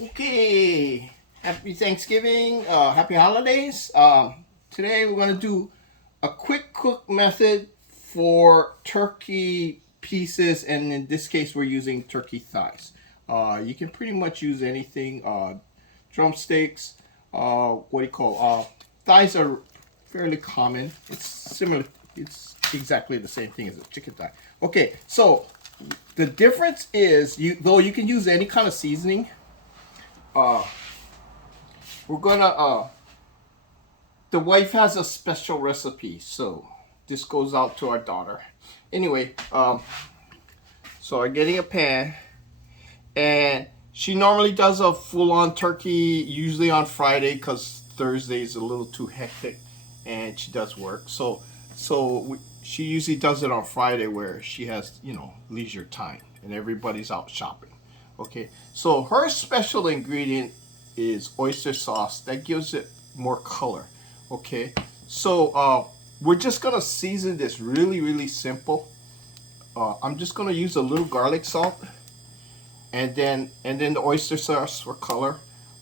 Okay, happy Thanksgiving, happy holidays. Today we're going to do a quick cook method for turkey pieces, and in this case we're using turkey thighs. You can pretty much use anything, drumsticks, what do you call, thighs are fairly common. It's similar, it's exactly the same thing as a chicken thigh. Okay, so the difference is, though you can use any kind of seasoning, we're gonna the wife has a special recipe, so this goes out to our daughter. Anyway, so I'm getting a pan, and she normally does a full-on turkey usually on Friday because Thursday is a little too hectic and she does work, she usually does it on Friday where she has, leisure time and everybody's out shopping. Okay, so her special ingredient is oyster sauce. That gives it more color. Okay, so we're just gonna season this really simple. I'm just gonna use a little garlic salt, and then the oyster sauce for color.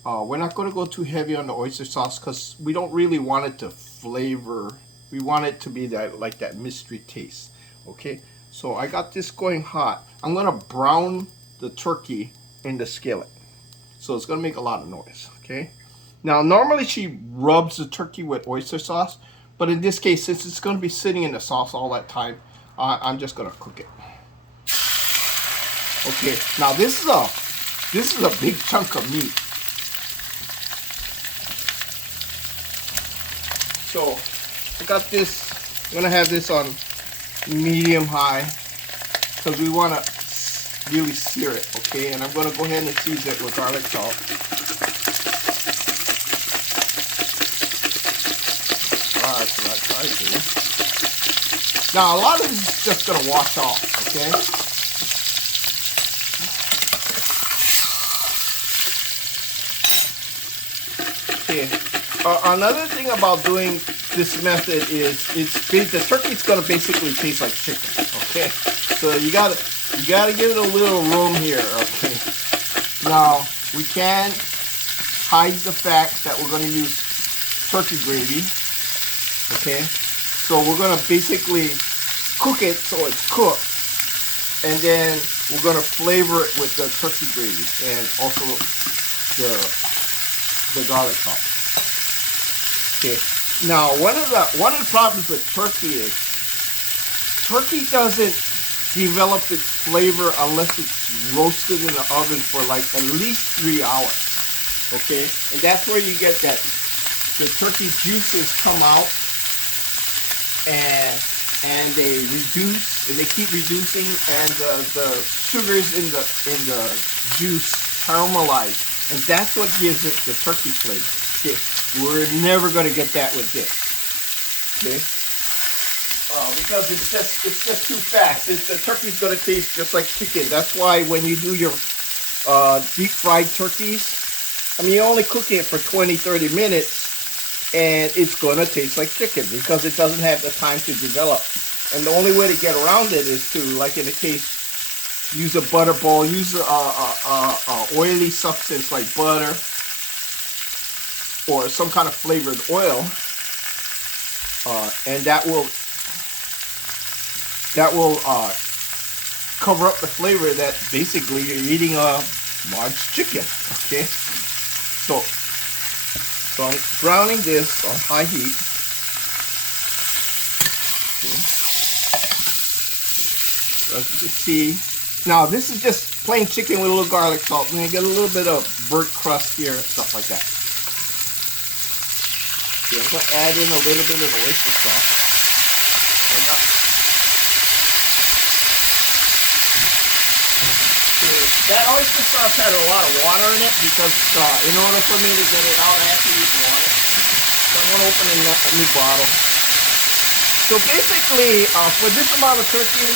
We're not gonna go too heavy on the oyster sauce because we don't really want it to flavor. We want it to be like that mystery taste. Okay, so I got this going hot. I'm gonna brown the turkey in the skillet, so it's gonna make a lot of noise. Okay, now normally she rubs the turkey with oyster sauce, but in this case, since it's gonna be sitting in the sauce all that time, I'm just gonna cook it. Okay, now this is a big chunk of meat, so I got this. I'm gonna have this on medium high because we want to really sear it. Okay, and I'm going to go ahead and season it with garlic salt. Now a lot of this is just going to wash off. Okay, another thing about doing this method is the turkey's going to basically taste like chicken. Okay, so you gotta give it a little room here. Okay, now we can't hide the fact that we're going to use turkey gravy. Okay, so we're going to basically cook it so it's cooked, and then we're going to flavor it with the turkey gravy and also the garlic salt. Okay, now one of the problems with turkey is turkey doesn't develop its flavor unless it's roasted in the oven for like at least 3 hours. Okay, and that's where you get that the turkey juices come out, and they reduce, and they keep reducing, and the sugars in the juice caramelize, and that's what gives it the turkey flavor. Okay, we're never going to get that with this. Okay, because it's just too fast. The turkey's going to taste just like chicken. That's why when you do your deep fried turkeys, I mean, you're only cooking it for 20-30 minutes, and it's going to taste like chicken because it doesn't have the time to develop. And the only way to get around it is to, like in the case, use a butter bowl, use a oily substance like butter or some kind of flavored oil, and that will cover up the flavor that basically you're eating a large chicken. Okay, so I'm browning this on high heat. Okay. So as you can see, now this is just plain chicken with a little garlic salt, and you get a little bit of burnt crust here, stuff like that. Okay, I'm going to add in a little bit of the oyster sauce. That oyster sauce had a lot of water in it because in order for me to get it out, I have to use water. So I'm going to open a new bottle. So basically, for this amount of turkey,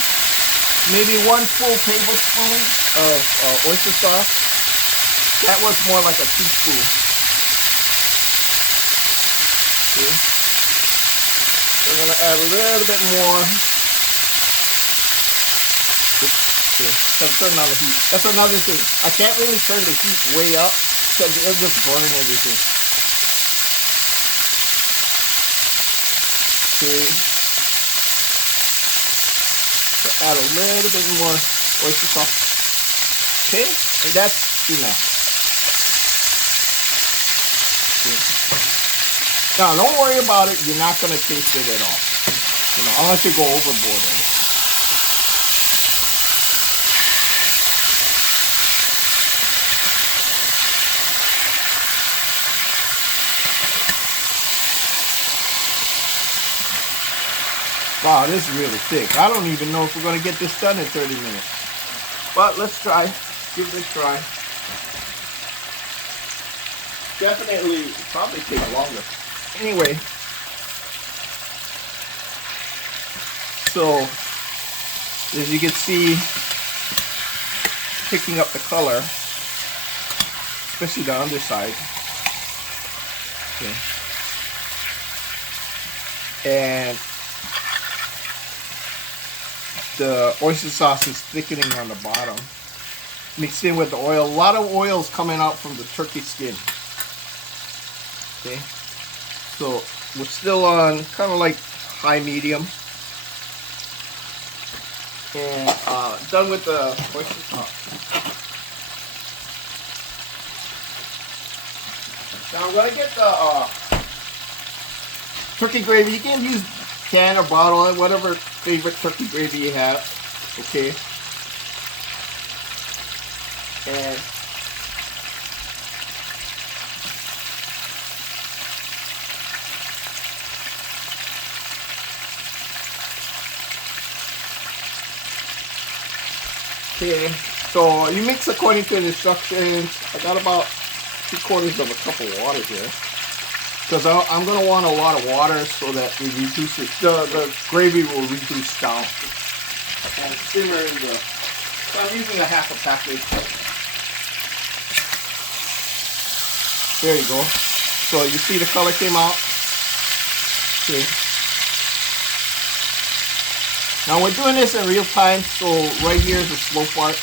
maybe 1 full tablespoon of oyster sauce. That was more like a teaspoon. Okay. So I'm going to add a little bit more. Okay. I'm turning on the heat. That's another thing. I can't really turn the heat way up because it'll just burn everything. Okay. So add a little bit more oyster sauce. Okay, and that's enough. Okay. Now, don't worry about it. You're not going to taste it at all. You know, unless you go overboard on it. Wow, this is really thick. I don't even know if we're going to get this done in 30 minutes. But let's try. Give it a try. Definitely, probably take longer. Anyway. So, as you can see, picking up the color, especially the underside. Okay. And the oyster sauce is thickening on the bottom, mixed in with the oil. A lot of oil is coming out from the turkey skin. Okay, so we're still on kind of like high medium, and done with the oyster sauce. Now I'm gonna get the turkey gravy. You can use can or bottle, whatever favorite turkey gravy you have. Okay. And okay, so you mix according to the instructions. I got about 3/4 of a cup of water here. Because I'm going to want a lot of water so that we reduce it. The gravy will reduce down. And simmer in the... So I'm using a half a package. There you go. So you see the color came out. Okay. Now we're doing this in real time, so right here is the slow part.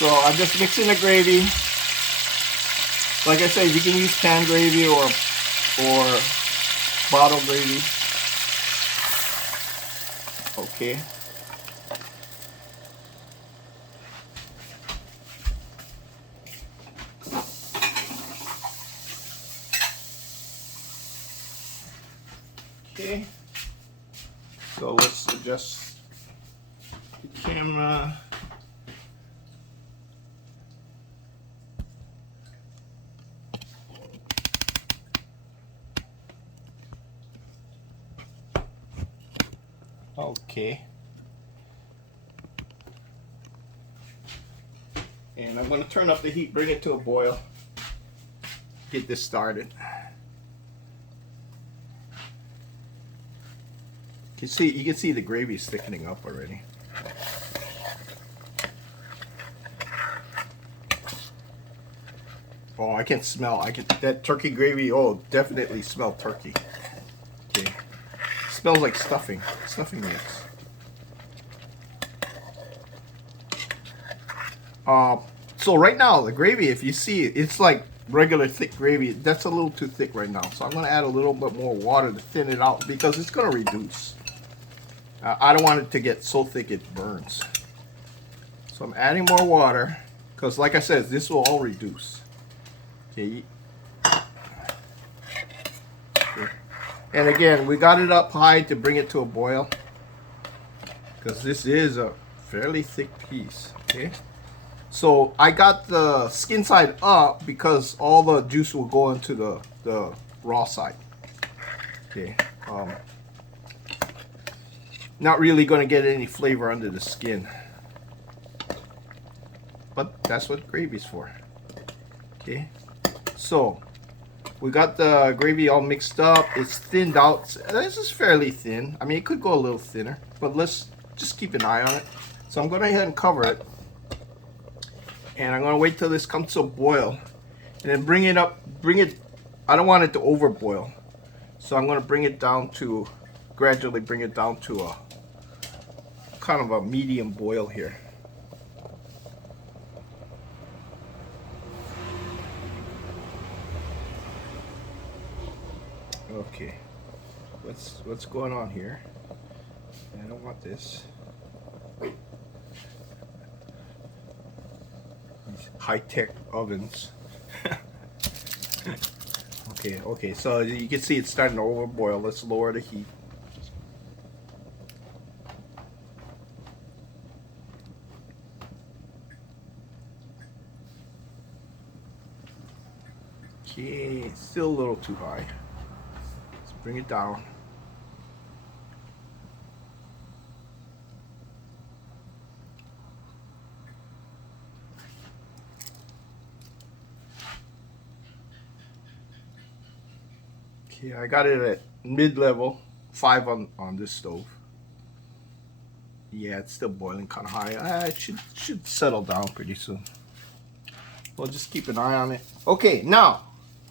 So I'm just mixing the gravy. Like I said, you can use canned gravy or bottle gravy. Okay. Okay. So let's adjust the camera. Okay. And I'm going to turn up the heat, bring it to a boil. Get this started. You can see the gravy is thickening up already. Oh, I can smell. That turkey gravy. Oh, definitely smell turkey. Okay. Smells like stuffing mix. So right now the gravy, if you see it, it's like regular thick gravy. That's a little too thick right now, so I'm going to add a little bit more water to thin it out because it's going to reduce. I don't want it to get so thick it burns. So I'm adding more water because, like I said, this will all reduce. Okay. And again, we got it up high to bring it to a boil because this is a fairly thick piece. Okay. So I got the skin side up because all the juice will go into the raw side. Okay. Not really going to get any flavor under the skin. But that's what gravy's for. Okay. So we got the gravy all mixed up. It's thinned out. This is fairly thin. I mean, it could go a little thinner, but let's just keep an eye on it. So I'm going to go ahead and cover it. And I'm going to wait till this comes to a boil. And then bring it up. I don't want it to overboil. So I'm going to bring it down to, gradually bring it down to a kind of a medium boil here. Okay, what's going on here? I don't want this. These high-tech ovens. Okay, so you can see it's starting to overboil. Let's lower the heat. Okay, it's still a little too high. Let's bring it down. Okay, I got it at mid-level, 5 on this stove. Yeah, it's still boiling kind of high. It should settle down pretty soon. We'll just keep an eye on it. Okay, now,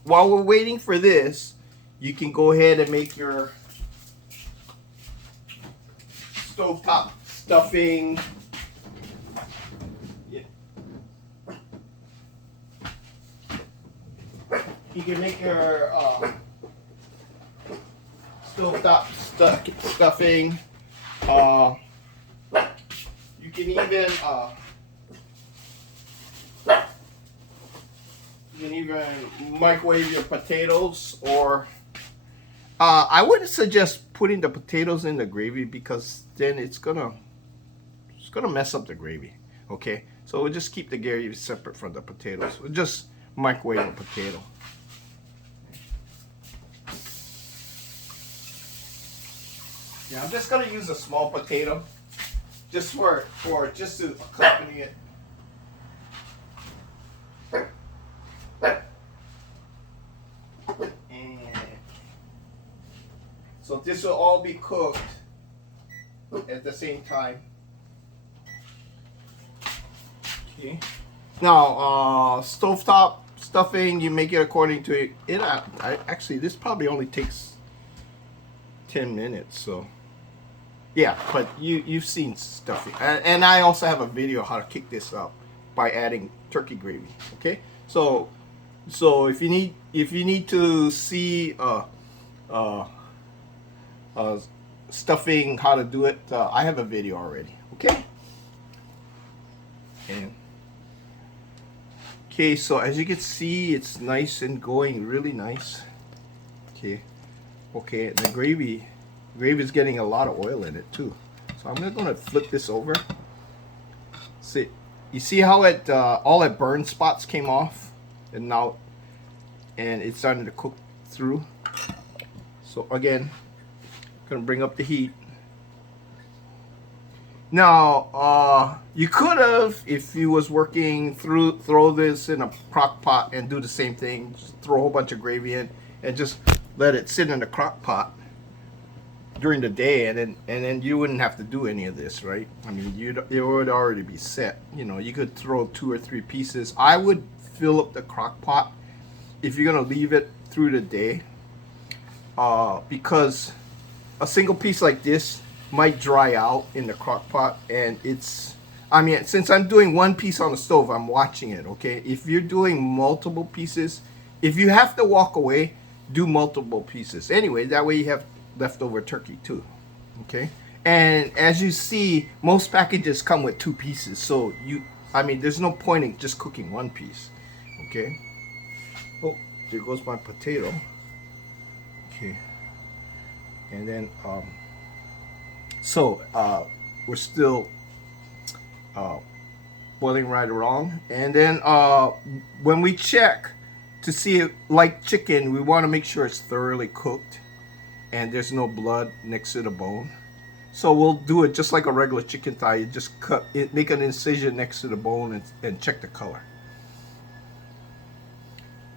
while we're waiting for this, you can go ahead and make your stovetop stuffing. Yeah. You can make your stovetop stuffing. You can even microwave your potatoes, or I wouldn't suggest putting the potatoes in the gravy because then it's gonna mess up the gravy. Okay, so we'll just keep the gravy separate from the potatoes. We'll just microwave a potato. Yeah, I'm just gonna use a small potato, just just to accompany it. And so this will all be cooked at the same time. Okay. Now, stovetop stuffing, you make it according to it. Actually, this probably only takes 10 minutes. So, yeah, but you've seen stuffing, and I also have a video how to kick this up by adding turkey gravy. Okay, so if you need to see stuffing, how to do it, I have a video already. Okay. And okay, so as you can see, it's nice and going really nice. Okay, the gravy is getting a lot of oil in it too. So I'm gonna flip this over. See, you see how it all that burn spots came off, and now it's starting to cook through. So again, gonna bring up the heat. Now, you could have, if you was working throw this in a crock pot and do the same thing. Just throw a whole bunch of gravy in and just let it sit in the crock pot during the day, and then you wouldn't have to do any of this, right? I mean, it would already be set. You know, you could throw 2 or 3 pieces. I would fill up the crock pot if you're gonna leave it through the day, because a single piece like this might dry out in the crock pot, and I mean, since I'm doing 1 piece on the stove, I'm watching it. Okay, if you're doing multiple pieces, if you have to walk away, do multiple pieces anyway. That way you have leftover turkey too. Okay, and as you see, most packages come with 2 pieces, so I mean, there's no point in just cooking 1 piece. Okay. Oh, there goes my potato. Okay, and then we're still boiling right along, and then when we check to see it, like chicken, we want to make sure it's thoroughly cooked and there's no blood next to the bone. So we'll do it just like a regular chicken thigh. You just cut it, make an incision next to the bone, and check the color.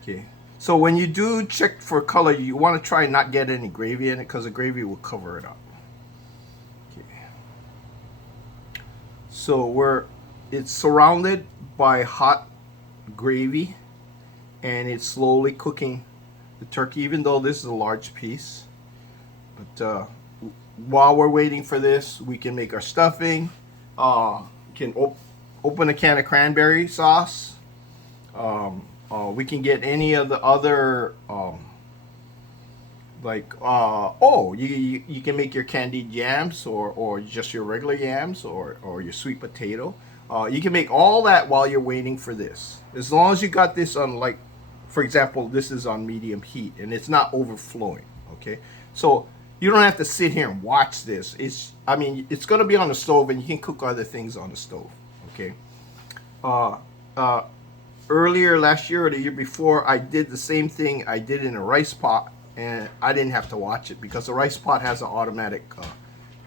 Okay, so when you do check for color, you want to try not get any gravy in it, because the gravy will cover it up. So it's surrounded by hot gravy, and it's slowly cooking the turkey, even though this is a large piece. But while we're waiting for this, we can make our stuffing. Can open a can of cranberry sauce. We can get any of the other you can make your candied yams or just your regular yams or your sweet potato. You can make all that while you're waiting for this, as long as you got this on, like, for example, this is on medium heat and it's not overflowing. Okay, so you don't have to sit here and watch this. It's going to be on the stove, and you can cook other things on the stove. Okay. Earlier last year or the year before, I did the same thing. I did in a rice pot, and I didn't have to watch it because the rice pot has an automatic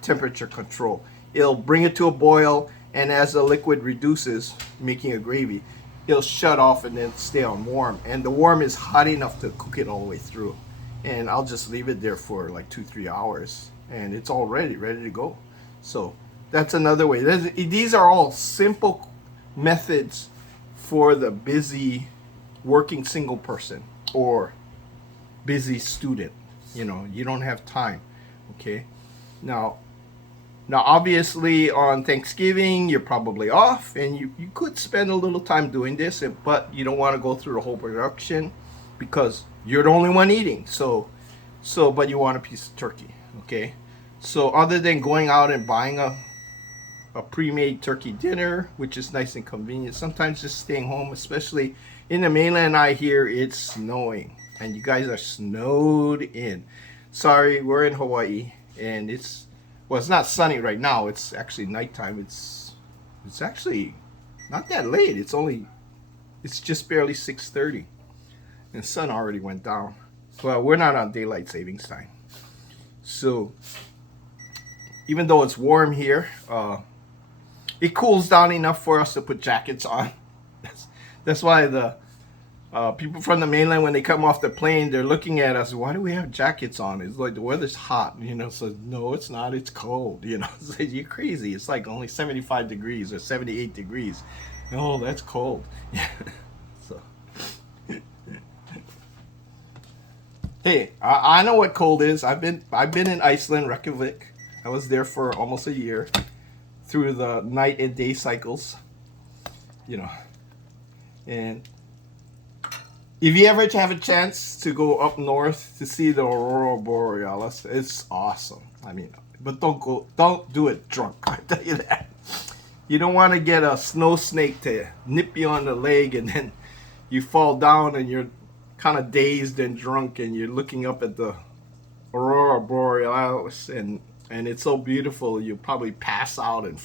temperature control. It'll bring it to a boil, and as the liquid reduces, making a gravy, it'll shut off and then stay on warm. And the warm is hot enough to cook it all the way through. And I'll just leave it there for like 2-3 hours, and it's all ready to go. So that's another way. These are all simple methods for the busy working single person or busy student. You don't have time. Okay. Now obviously on Thanksgiving you're probably off, and you could spend a little time doing this, but you don't want to go through the whole production because you're the only one eating. But you want a piece of turkey. Okay. So other than going out and buying a pre-made turkey dinner, which is nice and convenient, sometimes just staying home, especially in the mainland. I hear it's snowing, and you guys are snowed in. Sorry, we're in Hawaii, and it's not sunny right now. It's actually nighttime. It's actually not that late. It's just barely 6:30, and the sun already went down. Well, we're not on daylight savings time, so even though it's warm here, it cools down enough for us to put jackets on. That's why the people from the mainland, when they come off the plane, they're looking at us. Why do we have jackets on? It's like the weather's hot, So no, it's not. It's cold, So you're crazy. It's like only 75 degrees or 78 degrees. No, that's cold. So, hey, I know what cold is. I've been in Iceland, Reykjavik. I was there for almost a year, through the night and day cycles, and if you ever have a chance to go up north to see the aurora borealis, it's awesome. But don't do it drunk. I tell you that. You don't want to get a snow snake to nip you on the leg, and then you fall down and you're kind of dazed and drunk, and you're looking up at the aurora borealis, and it's so beautiful you'll probably pass out, and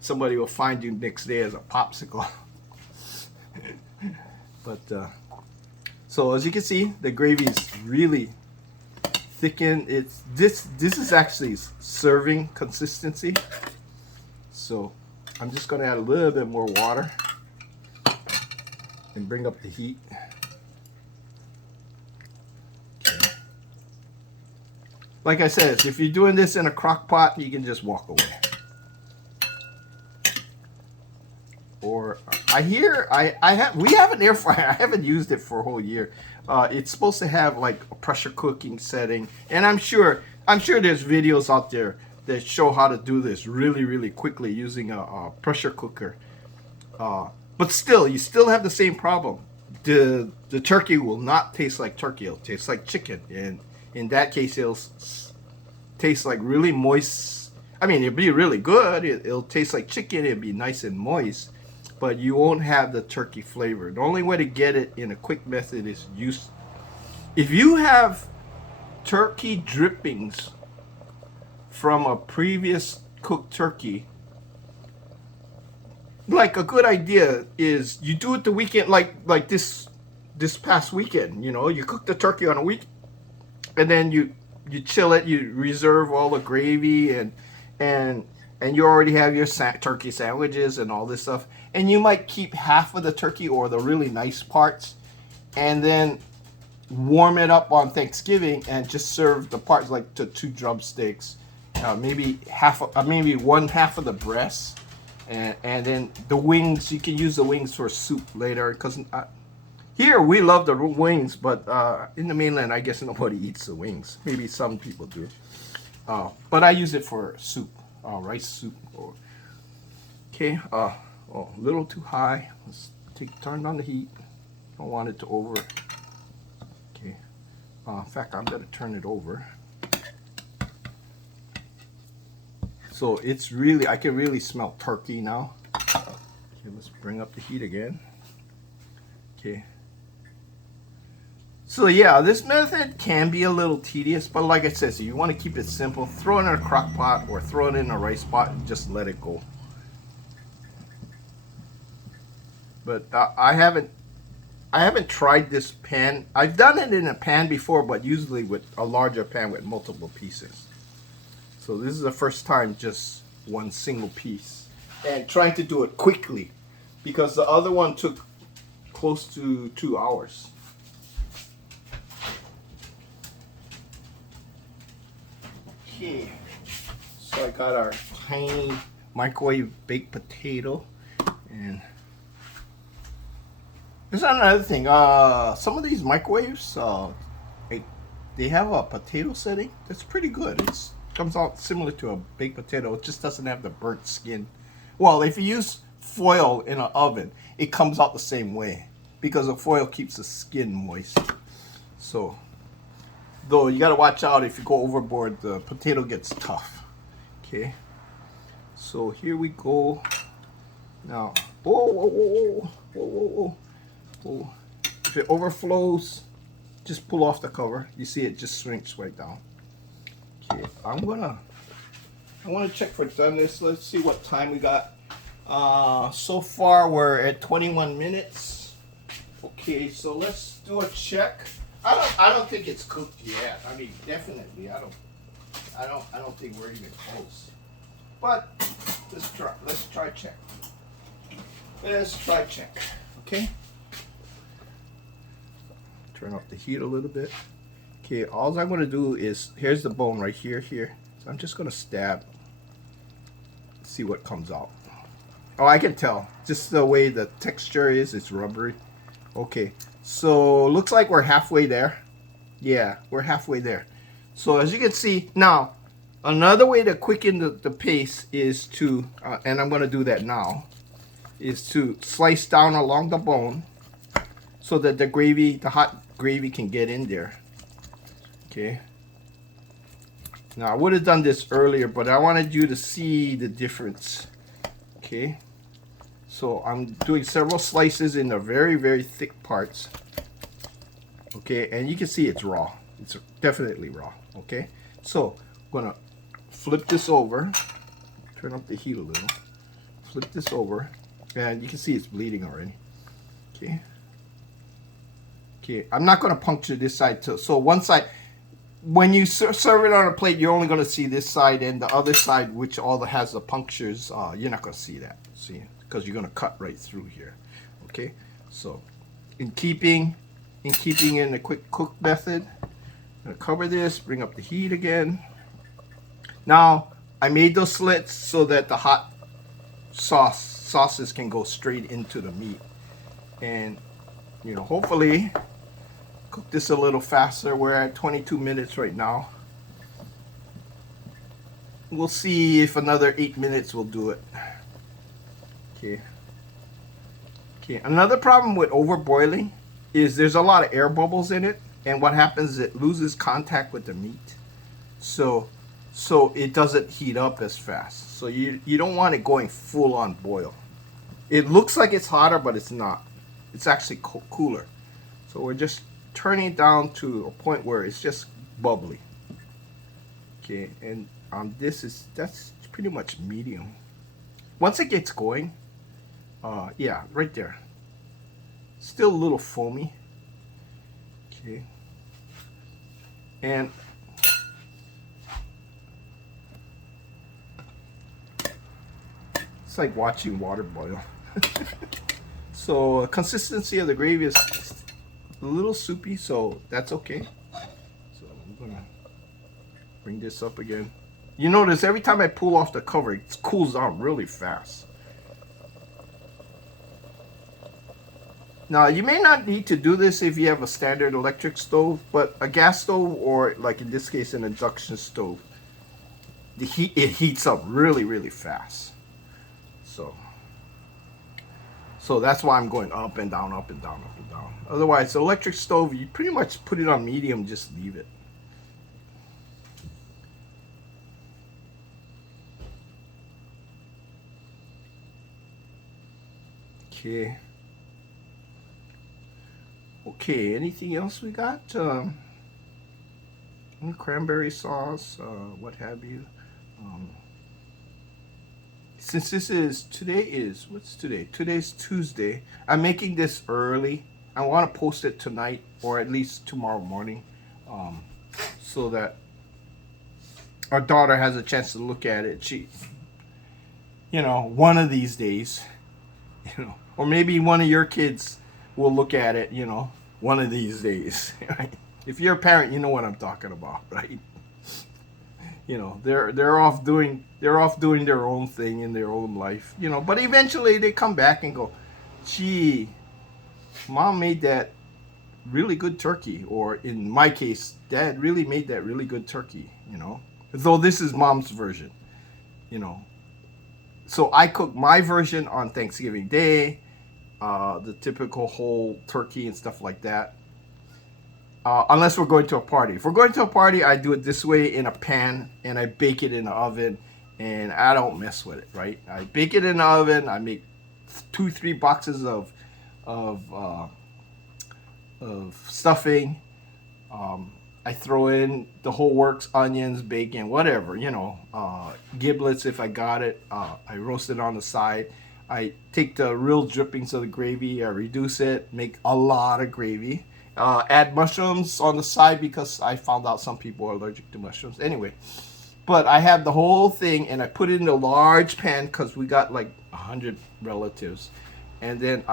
somebody will find you next day as a popsicle. But so as you can see, the gravy is really thickened. This is actually serving consistency. So I'm just going to add a little bit more water and bring up the heat. Like I said, if you're doing this in a crock pot, you can just walk away. Or we have an air fryer. I haven't used it for a whole year. It's supposed to have like a pressure cooking setting, and I'm sure there's videos out there that show how to do this really quickly using a pressure cooker. But still, you still have the same problem. The turkey will not taste like turkey. It'll taste like chicken, and in that case, it'll taste like really moist. It'll be really good. It'll taste like chicken. It'll be nice and moist, but you won't have the turkey flavor. The only way to get it in a quick method is if you have turkey drippings from a previous cooked turkey. Like, a good idea is you do it the weekend, like this past weekend. You cook the turkey on a week, and then you chill it. You reserve all the gravy, and you already have your turkey sandwiches and all this stuff. And you might keep half of the turkey or the really nice parts, and then warm it up on Thanksgiving and just serve the parts, like the 2 drumsticks, maybe one half of the breast. And then the wings, you can use the wings for soup later, because Here we love the wings, but in the mainland, I guess nobody eats the wings. Maybe some people do. But I use it for soup, rice soup. Okay. Oh, a little too high. Let's turn on the heat. Don't want it to over. Okay. In fact, I'm gonna turn it over. So it's really, I can really smell turkey now. Okay, let's bring up the heat again. Okay. So yeah, this method can be a little tedious, but like I said, so you want to keep it simple. Throw it in a crock pot or throw it in a rice pot and just let it go. But I haven't tried this pan. I've done it in a pan before, but usually with a larger pan with multiple pieces. So this is the first time just one single piece. And trying to do it quickly because the other one took close to 2 hours. Okay, so I got our tiny microwave baked potato, and there's another thing. Some of these microwaves, they have a potato setting that's pretty good. It comes out similar to a baked potato. It just doesn't have the burnt skin. Well, if you use foil in an oven, it comes out the same way because the foil keeps the skin moist. So. Though you gotta watch out, if you go overboard, the potato gets tough. Okay, so here we go. Now, whoa. If it overflows, just pull off the cover. You see it just shrinks right down. Okay, I wanna check for doneness. Let's see what time we got. So far we're at 21 minutes. Okay, so let's do a check. I don't think it's cooked yet. I mean, definitely, I don't think we're even close. But let's try check. Let's try check. Okay. Turn up the heat a little bit. Okay, all I'm gonna do is, here's the bone right here. So I'm just gonna stab. See what comes out. Oh, I can tell. Just the way the texture is, it's rubbery. Okay. So looks like we're halfway there. Yeah, we're halfway there. So as you can see, now another way to quicken the pace is to, and I'm going to do that now, is to slice down along the bone so that the gravy, the hot gravy can get in there. Okay. Now I would have done this earlier, but I wanted you to see the difference. Okay. So I'm doing several slices in the very, very thick parts. Okay, and you can see it's raw. It's definitely raw. Okay, so I'm gonna flip this over, turn up the heat a little, flip this over, and you can see it's bleeding already. Okay. Okay, I'm not gonna puncture this side too. So one side, when you serve it on a plate, you're only gonna see this side, and the other side, which all has the punctures, you're not gonna see that. See, because you're gonna cut right through here. Okay, so in keeping in the quick cook method, I'm gonna cover this, bring up the heat again. Now I made those slits so that the hot sauces can go straight into the meat, and you know, hopefully cook this a little faster. We're at 22 minutes right now. We'll see if another 8 minutes will do it. Okay. Okay, another problem with overboiling is there's a lot of air bubbles in it, and what happens is it loses contact with the meat. So it doesn't heat up as fast. So you don't want it going full on boil. It looks like it's hotter, but it's not. It's actually cooler. So we're just turning it down to a point where it's just bubbly. Okay, and that's pretty much medium. Once it gets going, yeah, right there. Still a little foamy. Okay. And it's like watching water boil. So consistency of the gravy is a little soupy, so that's okay. So I'm gonna bring this up again. You notice every time I pull off the cover, it cools down really fast. Now, you may not need to do this if you have a standard electric stove, but a gas stove, or like in this case, an induction stove, it heats up really, really fast. So that's why I'm going up and down, up and down, up and down. Otherwise, the electric stove, you pretty much put it on medium, just leave it. Okay. Okay, anything else we got? Cranberry sauce, what have you. Since what's today? Today's Tuesday. I'm making this early. I want to post it tonight or at least tomorrow morning, so that our daughter has a chance to look at it. She, one of these days, or maybe one of your kids will look at it, one of these days. Right? If you're a parent, you know what I'm talking about, right? They're off doing their own thing in their own life, but eventually they come back and go, gee, mom made that really good turkey, or in my case, dad really made that really good turkey, though this is mom's version, so I cook my version on Thanksgiving Day, the typical whole turkey and stuff like that. Unless we're going to a party. If we're going to a party, I do it this way in a pan, and I bake it in the oven, and I don't mess with it, right? I bake it in the oven. I make 2-3 boxes of stuffing. I throw in the whole works, onions, bacon, whatever, giblets if I got it. I roast it on the side. I take the real drippings of the gravy, I reduce it, make a lot of gravy. Add mushrooms on the side because I found out some people are allergic to mushrooms. Anyway, but I have the whole thing, and I put it in a large pan because we got like 100 relatives. And then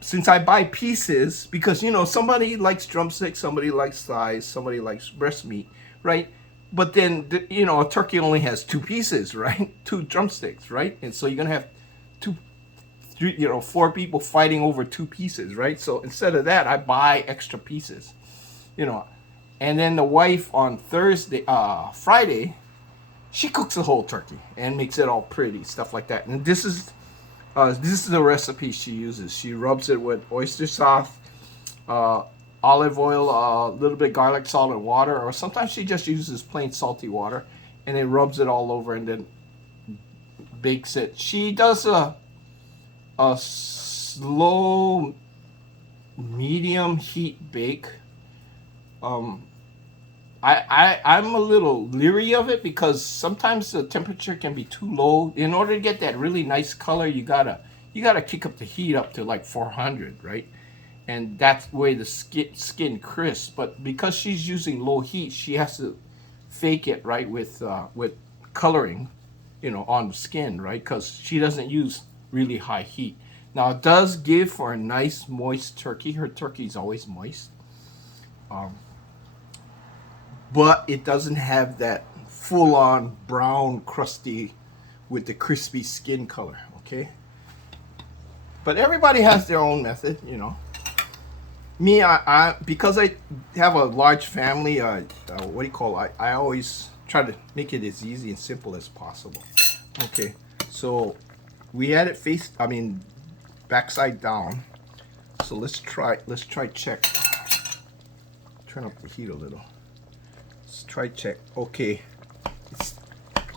since I buy pieces, because somebody likes drumsticks, somebody likes thighs, somebody likes breast meat, right? But then a turkey only has 2 pieces, right? 2 drumsticks, right? And so you're gonna have 4 people fighting over 2 pieces, right? So instead of that, I buy extra pieces, And then the wife on Friday, she cooks the whole turkey and makes it all pretty, stuff like that. And this is the recipe she uses. She rubs it with oyster sauce, olive oil, a little bit garlic, salt, and water, or sometimes she just uses plain salty water, and then rubs it all over and then bakes it. She does a slow, medium heat bake. I'm a little leery of it because sometimes the temperature can be too low. In order to get that really nice color, you gotta kick up the heat up to like 400, right? And that's the way the skin crisps. But because she's using low heat, she has to fake it, right, with coloring, on the skin, right? Because she doesn't use really high heat. Now it does give for a nice moist turkey. Her turkey is always moist, but it doesn't have that full-on brown crusty with the crispy skin color. Okay, but everybody has their own method, Me, I because I have a large family. What do you call it? I always try to make it as easy and simple as possible. Okay, so we had it backside down. So let's try check. Turn up the heat a little. Let's try check. Okay,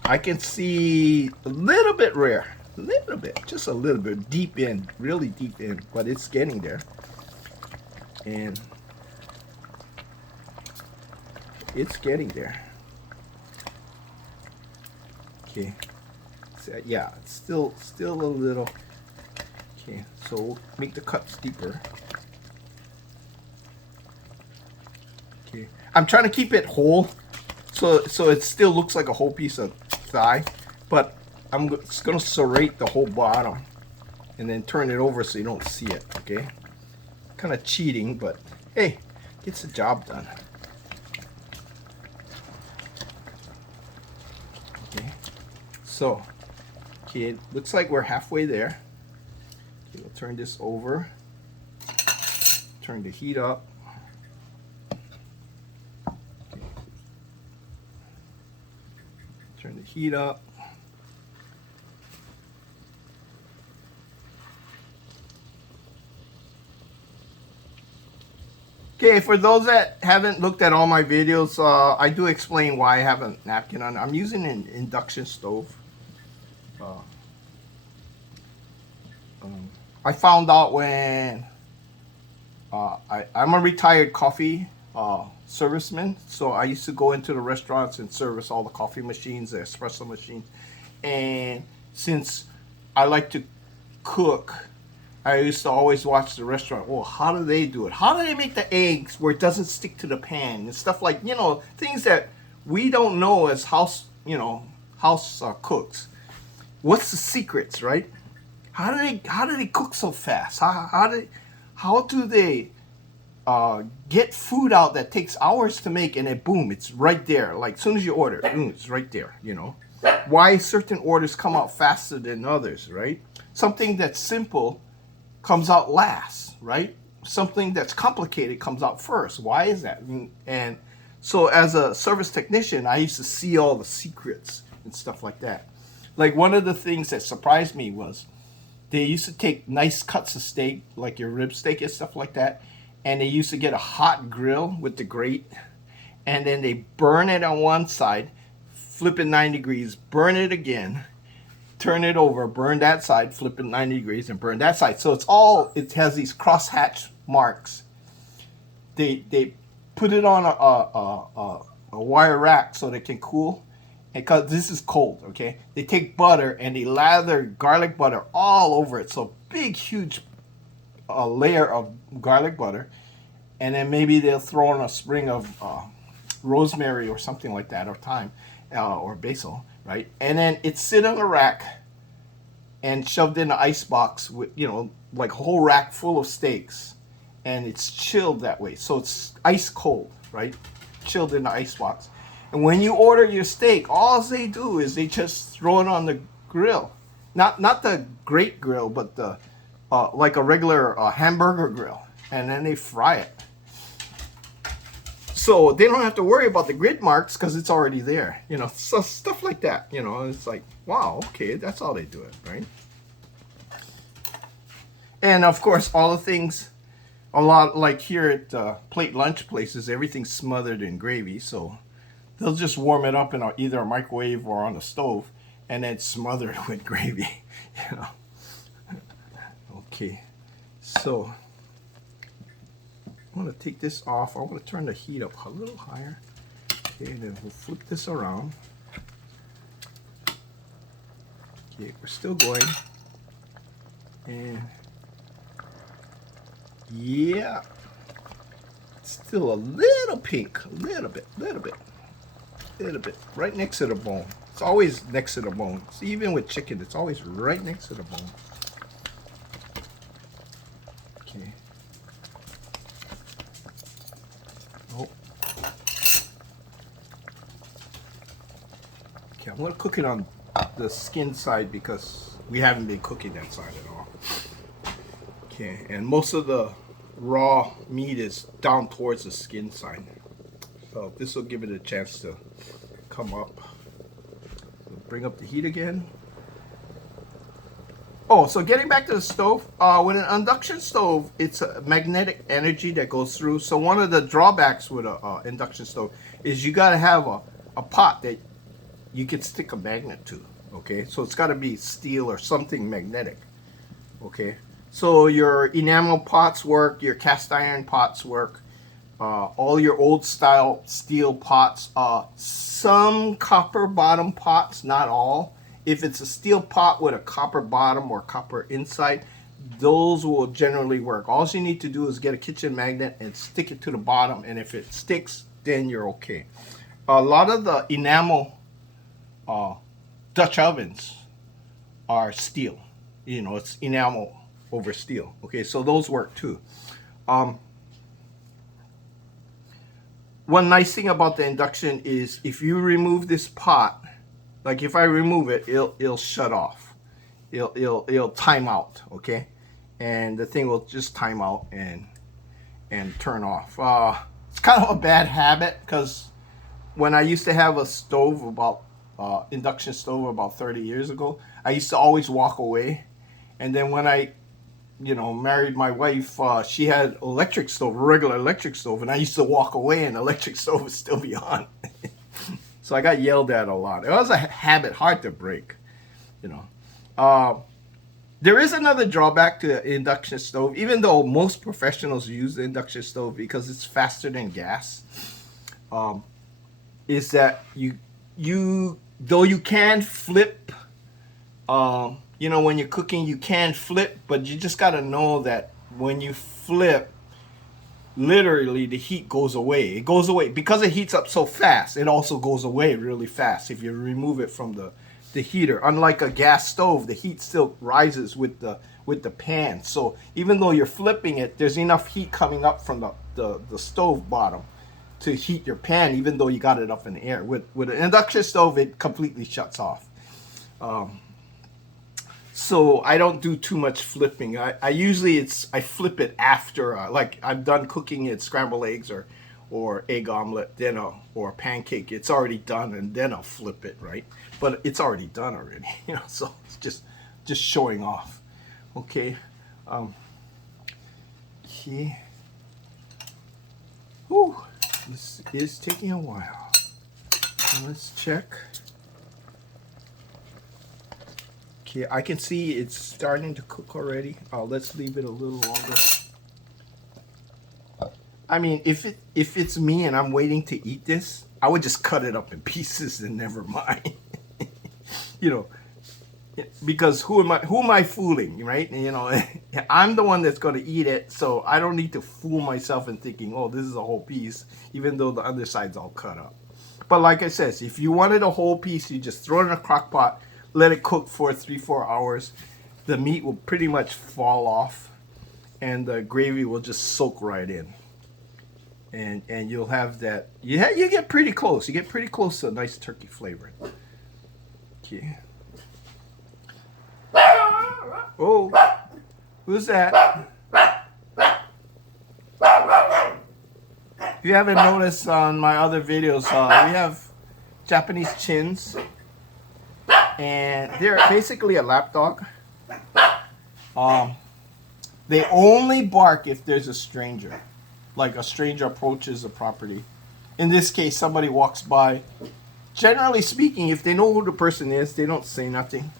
I can see a little bit rare, just a little bit deep in, really deep in, but it's getting there, and it's getting there. Okay, so, yeah, it's still a little. Okay, so we'll make the cuts deeper. Okay, I'm trying to keep it whole, so it still looks like a whole piece of thigh, but I'm just gonna serrate the whole bottom and then turn it over so you don't see it. Okay, kind of cheating, but hey, gets the job done. Okay, so okay, it looks like we're halfway there. Okay, We'll turn this over. Turn the heat up. Turn the heat up. Okay, for those that haven't looked at all my videos, I do explain why I have a napkin on. I'm using an induction stove. I found out when I'm a retired coffee serviceman, so I used to go into the restaurants and service all the coffee machines, the espresso machines. And since I like to cook, I used to always watch the restaurant. Well, how do they do it? How do they make the eggs where it doesn't stick to the pan and stuff like, you know, things that we don't know as house cooks. What's the secrets, right? How do they cook so fast? How do they get food out that takes hours to make, and then boom, it's right there. Like as soon as you order, boom, it's right there. You know, why certain orders come out faster than others, right? Something that's simple comes out last, right? Something that's complicated comes out first. Why is that? And so as a service technician, I used to see all the secrets and stuff like that. Like one of the things that surprised me was they used to take nice cuts of steak, like your rib steak and stuff like that, and they used to get a hot grill with the grate, and then they burn it on one side, flip it 90 degrees, burn it again, turn it over, burn that side, flip it 90 degrees, and burn that side. So it has these crosshatch marks. They put it on a wire rack so they can cool. Because this is cold, okay? They take butter and they lather garlic butter all over it. So big, huge layer of garlic butter. And then maybe they'll throw in a sprig of rosemary or something like that, or thyme, or basil, right? And then it's sit on a rack and shoved in an ice box with, you know, like a whole rack full of steaks. And it's chilled that way. So it's ice cold, right? Chilled in the ice box. And when you order your steak, all they do is they just throw it on the grill. Not the grate grill, but the like a regular hamburger grill. And then they fry it. So they don't have to worry about the grit marks because it's already there. You know, so stuff like that. You know, it's like, wow, okay, that's how they do it, right? And of course, all the things, a lot like here at plate lunch places, everything's smothered in gravy. So they'll just warm it up in either a microwave or on the stove, and then smother it with gravy. You know. Okay, so I'm gonna take this off. I want to turn the heat up a little higher. Okay, then we'll flip this around. Okay, we're still going, and yeah, still a little pink, a little bit. Right next to the bone. It's always next to the bone. See, even with chicken, it's always right next to the bone. Okay. Oh. Okay, I'm gonna cook it on the skin side because we haven't been cooking that side at all. Okay, and most of the raw meat is down towards the skin side. So this will give it a chance to come up. Bring up the heat again. Oh, so getting back to the stove, with an induction stove, it's a magnetic energy that goes through. So one of the drawbacks with an induction stove is you got to have a pot that you can stick a magnet to. Okay, so it's got to be steel or something magnetic. Okay, so your enamel pots work, your cast iron pots work. All your old style steel pots, some copper bottom pots, not all. If it's a steel pot with a copper bottom or copper inside, those will generally work. All you need to do is get a kitchen magnet and stick it to the bottom, and if it sticks, then you're okay. A lot of the enamel Dutch ovens are steel. You know, it's enamel over steel. Okay, so those work too. One nice thing about the induction is if you remove this pot, like if I remove it, it'll shut off. It'll time out, okay? and the thing will just time out and turn off. It's kind of a bad habit, because when I used to have a stove about induction stove about 30 years ago, I used to always walk away, and then when I married my wife, she had electric stove, regular electric stove, and I used to walk away and the electric stove would still be on. So I got yelled at a lot. It was a habit hard to break, There is another drawback to the induction stove, even though most professionals use the induction stove because it's faster than gas, is that though you can flip, when you're cooking, you can flip, but you just got to know that when you flip, literally the heat goes away. It goes away because it heats up so fast. It also goes away really fast if you remove it from the heater. Unlike a gas stove, the heat still rises with the pan. So even though you're flipping it, there's enough heat coming up from the stove bottom to heat your pan, even though you got it up in the air. With an induction stove, it completely shuts off. So I don't do too much flipping. I usually I flip it after, like I'm done cooking it, scrambled eggs or egg omelet, then or a pancake. It's already done, and then I'll flip it, right? But it's already done already, So it's just showing off. Okay. Okay. Whew. This is taking a while. Let's check. Okay, I can see it's starting to cook already. Let's leave it a little longer. I mean, if it's me and I'm waiting to eat this, I would just cut it up in pieces and never mind. Because who am I fooling, right? I'm the one that's going to eat it, so I don't need to fool myself in thinking, oh, this is a whole piece, even though the underside's all cut up. But like I said, if you wanted a whole piece, you just throw it in a crock pot, let it cook for 3-4 hours. The meat will pretty much fall off, and the gravy will just soak right in. And you'll have that. You get pretty close. You get pretty close to a nice turkey flavor. Okay. Oh, who's that? If you haven't noticed on my other videos, we have Japanese chins. And they're basically a lapdog. They only bark if there's a stranger. Like a stranger approaches the property. In this case, somebody walks by. Generally speaking, if they know who the person is, they don't say nothing.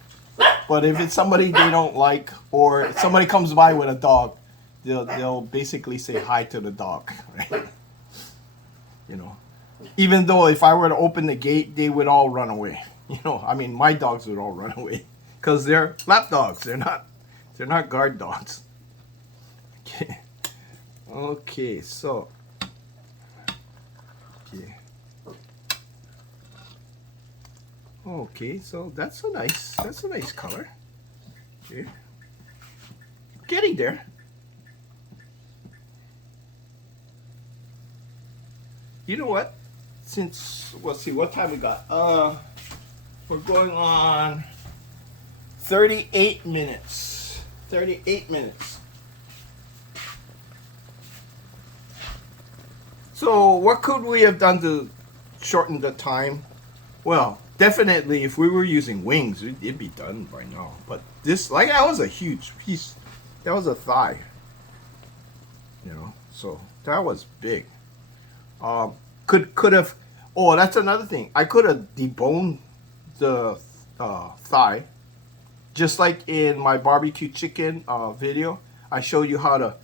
But if it's somebody they don't like, or if somebody comes by with a dog, they'll basically say hi to the dog, right? Even though if I were to open the gate, they would all run away. I mean, my dogs would all run away because they're lap dogs. They're not guard dogs. Okay. Okay. So. Okay. Okay. So that's a nice color. Okay. Getting there. You know what? Let's see what time we got. We're going on 38 minutes. 38 minutes. So what could we have done to shorten the time? Well, definitely if we were using wings, it'd be done by now. But this, that was a huge piece. That was a thigh. So that was big. Could have. Oh, that's another thing. I could have deboned the thigh, just like in my barbecue chicken video. I show you how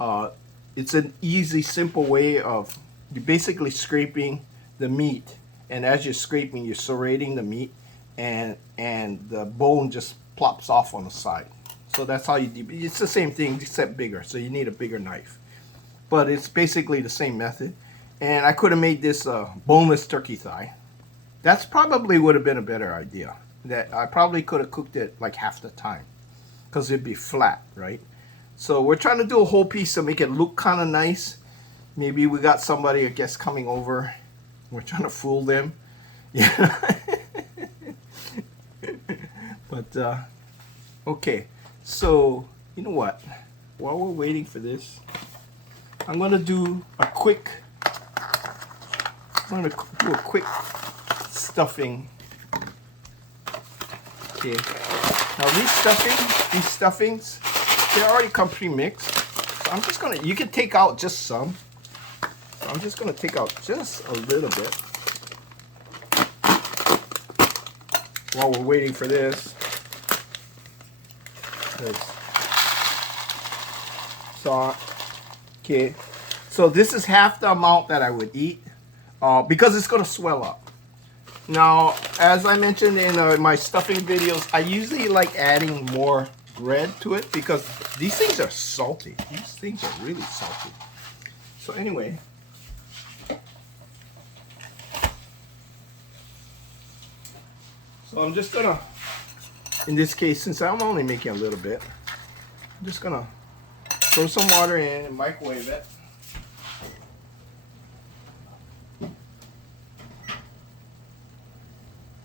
to. It's an easy, simple way of you basically scraping the meat, and as you're scraping, you're serrating the meat, and the bone just plops off on the side. So that's how you. It's the same thing except bigger. So you need a bigger knife, but it's basically the same method. And I could have made this boneless turkey thigh. That's probably would have been a better idea. That I probably could have cooked it like half the time, because it'd be flat, right? So we're trying to do a whole piece to make it look kind of nice. Maybe we got somebody, I guess, coming over. We're trying to fool them. Yeah. But okay. So you know what? While we're waiting for this, I'm gonna do a quick. I'm gonna do a quick stuffing. Okay. Now these stuffings, they already come pre-mixed. So I'm just gonna. You can take out just some. So I'm just gonna take out just a little bit while we're waiting for this. So, okay. So this is half the amount that I would eat because it's gonna swell up. Now, as I mentioned in my stuffing videos, I usually like adding more bread to it because these things are salty. These things are really salty. So anyway. So I'm just gonna, in this case, since I'm only making a little bit, I'm just gonna throw some water in and microwave it.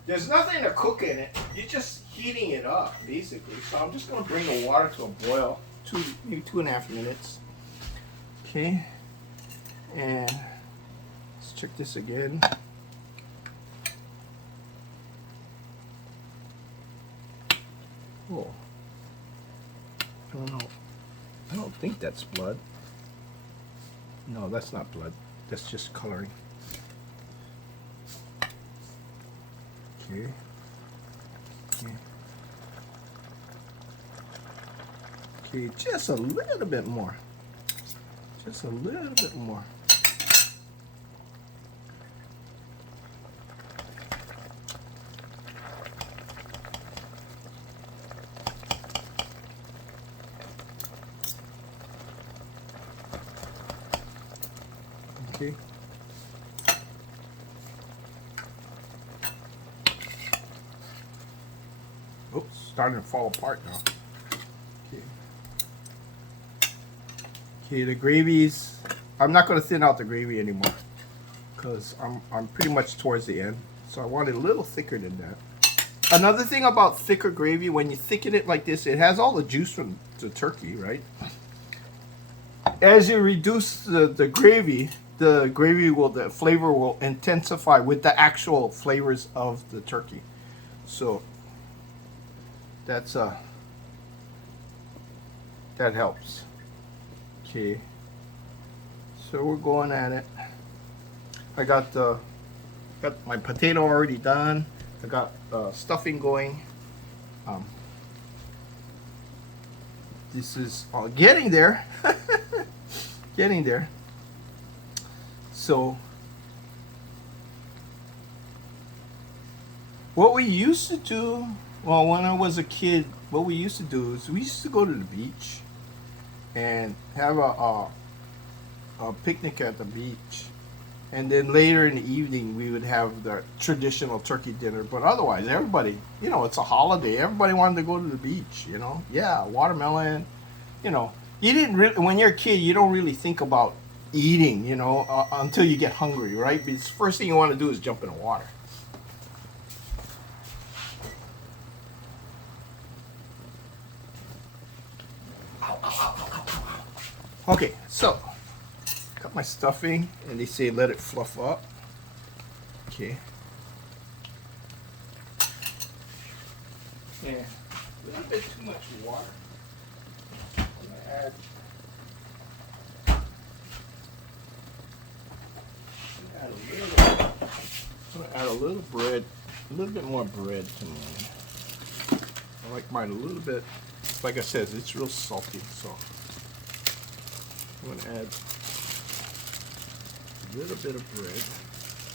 There's nothing to cook in it. You're just heating it up, basically. So I'm just gonna bring the water to a boil, maybe 2.5 minutes. Okay, and let's check this again. Oh, I don't know. I don't think that's blood. No, that's not blood. That's just coloring. Okay. Okay. Okay, just a little bit more. Just a little bit more. Okay. Oops, starting to fall apart now. Okay. Okay, the gravy's. I'm not going to thin out the gravy anymore because I'm pretty much towards the end. So I want it a little thicker than that. Another thing about thicker gravy, when you thicken it like this, it has all the juice from the turkey, right? As you reduce the gravy the flavor will intensify with the actual flavors of the turkey. So that's that helps. Okay, so we're going at it. I got my potato already done. I got stuffing going. This is getting there. Getting there. So what we used to do, well, when I was a kid, what we used to do is we used to go to the beach and have a picnic at the beach, and then later in the evening we would have the traditional turkey dinner. But otherwise, everybody, you know, it's a holiday. Everybody wanted to go to the beach. You know, yeah, watermelon. You know, you didn't really, when you're a kid, you don't really think about eating, you know, until you get hungry, right? Because the first thing you want to do is jump in the water. Okay, so got my stuffing, and they say let it fluff up. Okay. Yeah, a little bit too much water. I'm gonna add a little bread, a little bit more bread to mine. I like mine a little bit. Like I said, it's real salty, so I'm gonna add a little bit of bread.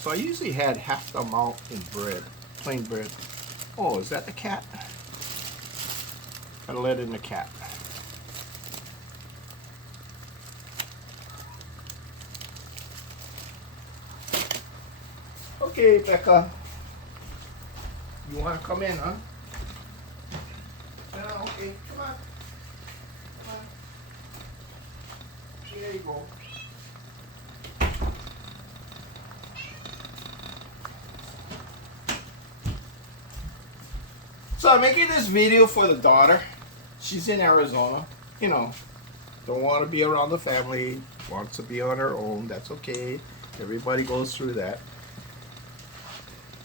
So I usually had half the amount in bread, plain bread. Oh, is that the cat? Gotta let in the cat. Okay, Becca. You want to come in, huh? Yeah, okay. Come on. Come on. There you go. So I'm making this video for the daughter. She's in Arizona. you know, don't want to be around the family, wants to be on her own. That's okay. Everybody goes through that.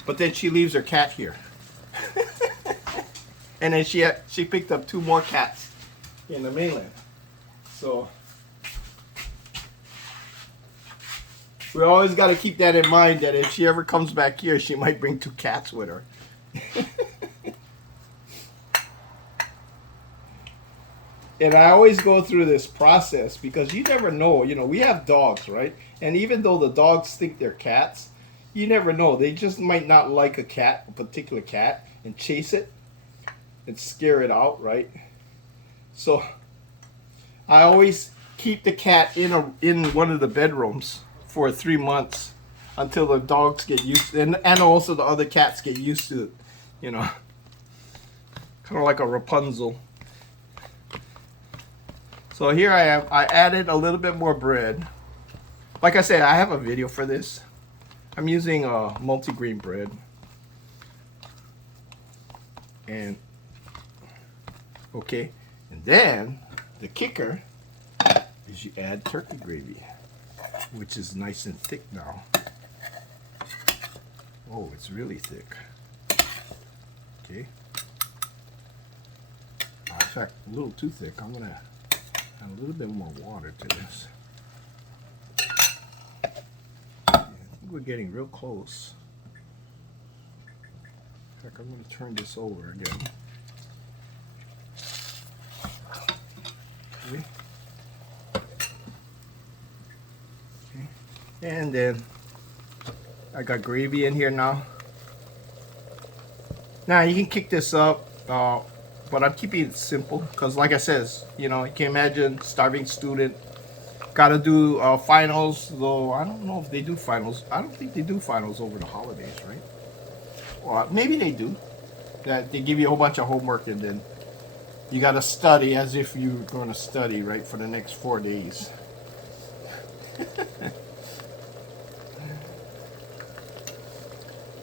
But then she leaves her cat here. And then she picked up 2 more cats in the mainland. So we always got to keep that in mind, that if she ever comes back here, she might bring 2 cats with her. And I always go through this process because you never know. You know, we have dogs, right? And even though the dogs think they're cats, you never know. They just might not like a particular cat, and chase it and scare it out, right? So I always keep the cat in one of the bedrooms for 3 months until the dogs get used to it, and also the other cats get used to it, you know. Kind of like a Rapunzel. So here I am. I added a little bit more bread. Like I said, I have a video for this. I'm using multigrain bread. And okay, and then the kicker is you add turkey gravy, which is nice and thick now. Oh, it's really thick. Okay. In fact, a little too thick. I'm gonna add a little bit more water to this. I think we're getting real close. In fact, I'm gonna turn this over again. Okay. Okay. And then I got gravy in here now. Now you can kick this up, but I'm keeping it simple because, like I says, you know, you can imagine starving student, got to do finals. Though I don't know if they do finals. I don't think they do finals over the holidays, right? Or maybe they do. That they give you a whole bunch of homework and then you got to study as if you're going to study, right, for the next 4 days.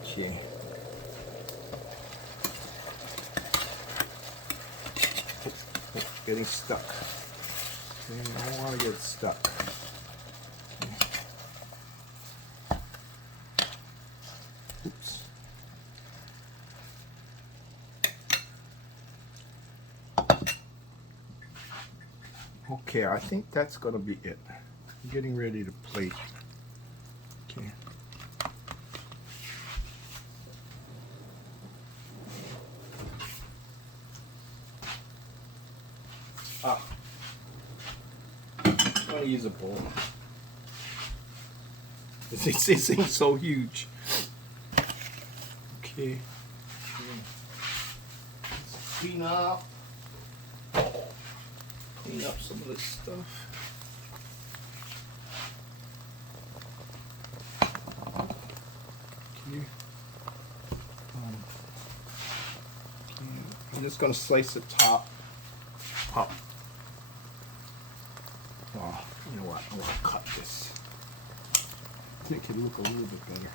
Okay. Oh, getting stuck. Okay, I don't want to get stuck. Okay. Oops. Okay, I think that's going to be it. I'm getting ready to plate. Okay. I'm going to use a bowl. This thing's so huge. Okay. Let's clean up some of this stuff. Okay. I'm just going to slice the top up. Oh, you know what? I want to cut this. Make it look a little bit better.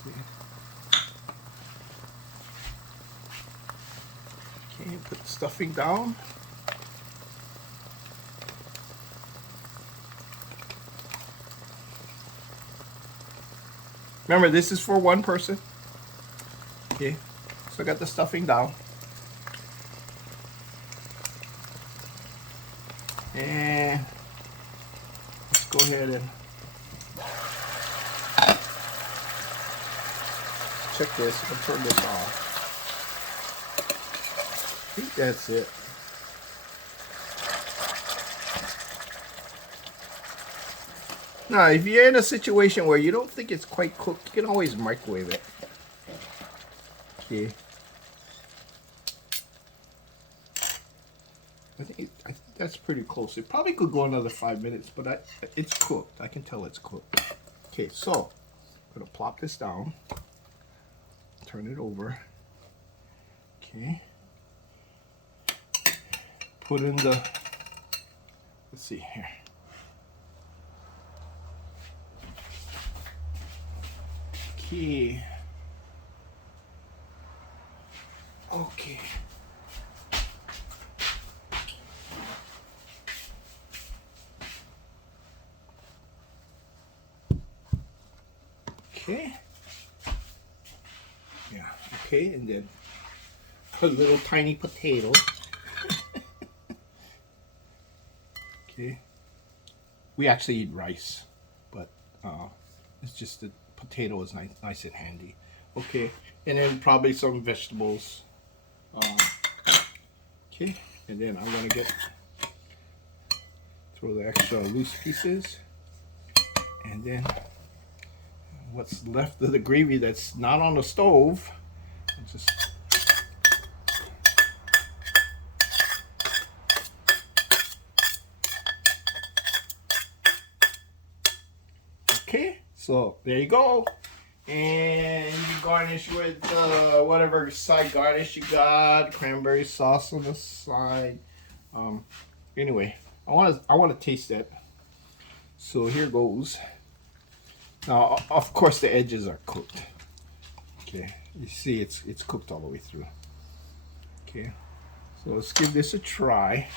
Okay. Okay, put the stuffing down. Remember, this is for 1 person. Okay, so I got the stuffing down. And let's go ahead and check this. I'll turn this off. I think that's it. Now, if you're in a situation where you don't think it's quite cooked, you can always microwave it. Okay. I think that's pretty close. It probably could go another 5 minutes, but it's cooked. I can tell it's cooked. Okay, so I'm gonna plop this down, turn it over. Okay. Put in the, let's see here. Okay. Okay. Okay. Yeah, okay, and then a little tiny potato. Okay. We actually eat rice, but it's just the potato is nice and handy. Okay, and then probably some vegetables. Okay, and then I'm gonna throw the extra loose pieces, and then what's left of the gravy that's not on the stove, just okay. So there you go. And you garnish with whatever side garnish you got, cranberry sauce on the side. Anyway, I want to taste it. So here goes. Now, of course, the edges are cooked. Okay, you see it's cooked all the way through. Okay, so let's give this a try.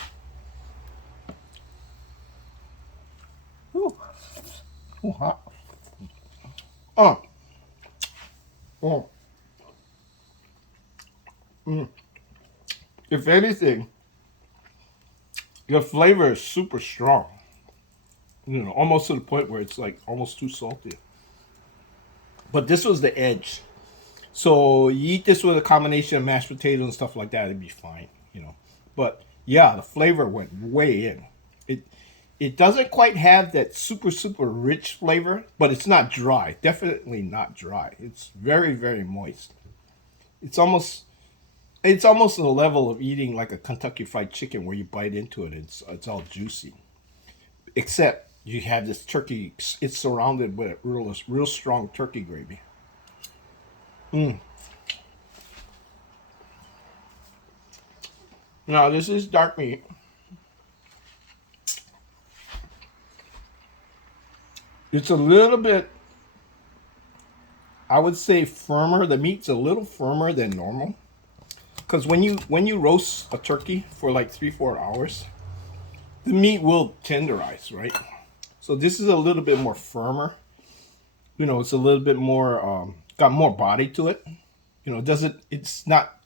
Ooh, ooh, hot. Oh. Oh. If anything, the flavor is super strong. You know, almost to the point where it's like almost too salty. But this was the edge. So you eat this with a combination of mashed potatoes and stuff like that, it'd be fine, you know. But yeah, the flavor went way in. It doesn't quite have that super rich flavor, but it's not dry. Definitely not dry. It's very moist. It's almost the level of eating like a Kentucky Fried Chicken, where you bite into it, it's all juicy. Except you have this turkey. It's surrounded with real strong turkey gravy. Now this is dark meat. It's a little bit, I would say, firmer. The meat's a little firmer than normal, because when you roast a turkey for like 3-4 hours, the meat will tenderize, right? So this is a little bit more firmer. You know, it's a little bit more got more body to it. You know, it's not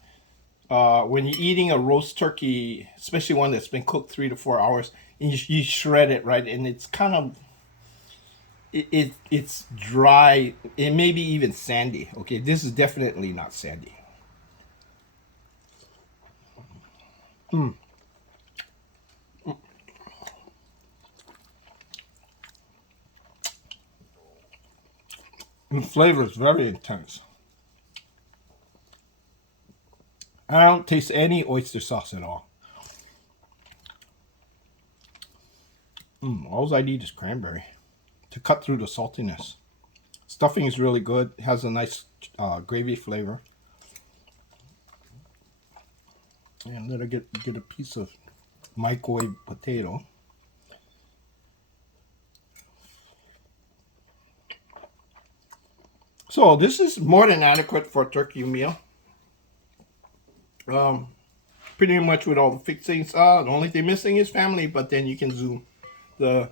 when you're eating a roast turkey, especially one that's been cooked 3 to 4 hours, and you shred it, right, and it's kind of it's dry. It may be even sandy. Okay, this is definitely not sandy. The flavor is very intense. I don't taste any oyster sauce at all. All I need is cranberry to cut through the saltiness. Stuffing is really good. It has a nice gravy flavor. And then I get a piece of microwave potato. So this is more than adequate for a turkey meal. Pretty much with all the fixings. The only thing missing is family, but then you can zoom. The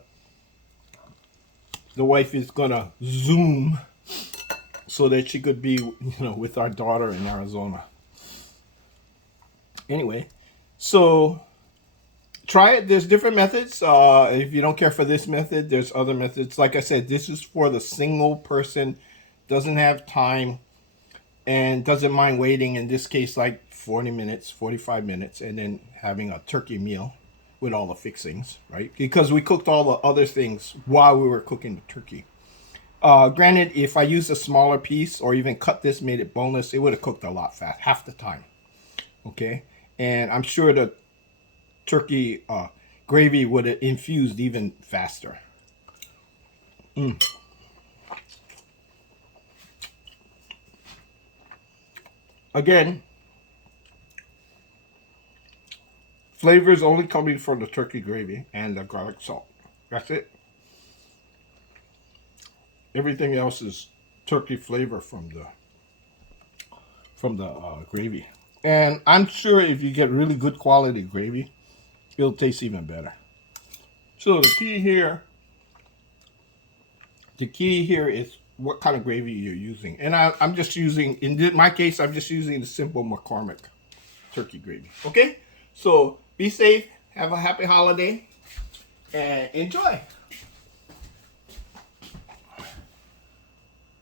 wife is gonna zoom so that she could be, you know, with our daughter in Arizona. Anyway, so try it. There's different methods. If you don't care for this method, there's other methods. Like I said, this is for the single person, doesn't have time and doesn't mind waiting, in this case, like 40 minutes, 45 minutes, and then having a turkey meal with all the fixings, right? Because we cooked all the other things while we were cooking the turkey. Granted, if I used a smaller piece or even cut this, made it boneless, it would have cooked a lot fast, half the time. Okay, and I'm sure the turkey gravy would have infused even faster. Again, flavor is only coming from the turkey gravy and the garlic salt. That's it. Everything else is turkey flavor from the gravy. And I'm sure if you get really good quality gravy, it'll taste even better. So the key here is what kind of gravy you're using. And I'm just using, in my case, I'm just using the simple McCormick turkey gravy. Okay? So be safe, have a happy holiday, and enjoy.